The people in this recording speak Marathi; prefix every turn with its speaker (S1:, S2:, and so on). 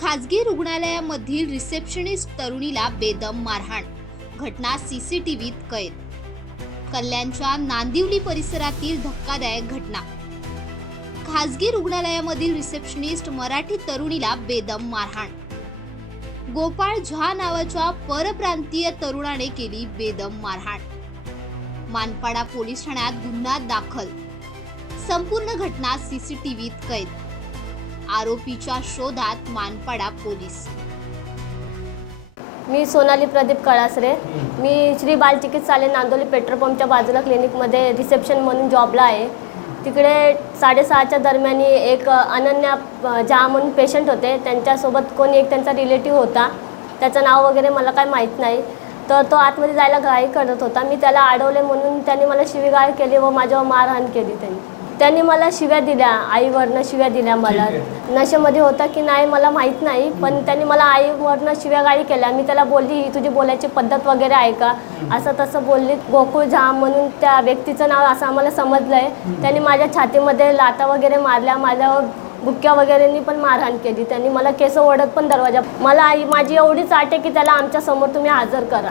S1: खाजगी रुग्णालयामधील रिसेप्शनिस्ट तरुणीला बेदम मारहाण घटना सीसीटीव्हीत कैद. कल्याणच्या नांदिवली परिसरातील धक्कादायक घटना. खाजगी रुग्णालयामधील रिसेप्शनिस्ट मराठी तरुणीला बेदम मारहाण. गोपाळ झा नावाच्या परप्रांतीय तरुणाने केली बेदम मारहाण. मानपाडा पोलीस ठाण्यात गुन्हा दाखल. संपूर्ण घटना सीसीटीव्हीत कैद. आरोपीच्या शोधात मानपाडा पोलीस.
S2: मी सोनाली प्रदीप कळासरे. मी श्री बालचिकित्सालय नांदोली पेट्रोल पंपच्या बाजूला क्लिनिकमध्ये रिसेप्शन म्हणून जॉबला आहे. तिकडे साडेसहाच्या दरम्यान एक अनन्या ज्या म्हणून पेशंट होते. त्यांच्यासोबत कोणी एक त्यांचा रिलेटिव्ह होता. त्याचं नाव वगैरे मला काय माहीत नाही. तर तो आतमध्ये जायला घाई करत होता. मी त्याला अडवले म्हणून त्यांनी मला शिवीगाळ केली व माझ्यावर मारहाण केली त्यांनी. त्यांनी मला शिव्या दिल्या आईवरनं शिव्या दिल्या मला. नशेमध्ये होता की नाही मला माहीत नाही पण त्यांनी मला आईवरनं शिव्यागाळी केल्या. मी त्याला बोलली ही तुझी बोलायची पद्धत वगैरे आहे का? असं तसं बोलली. गोकुळ झा म्हणून त्या व्यक्तीचं नाव असं आम्हाला समजलं आहे त्यांनी माझ्या छातीमध्ये लाता वगैरे मारल्या. माझ्यावर बुक्क्या वगैरेंनी पण मारहाण केली. त्यांनी मला केस ओढत पण दरवाजा मला आई माझी एवढीच आट आहे की त्याला आमच्यासमोर तुम्ही हजर करा.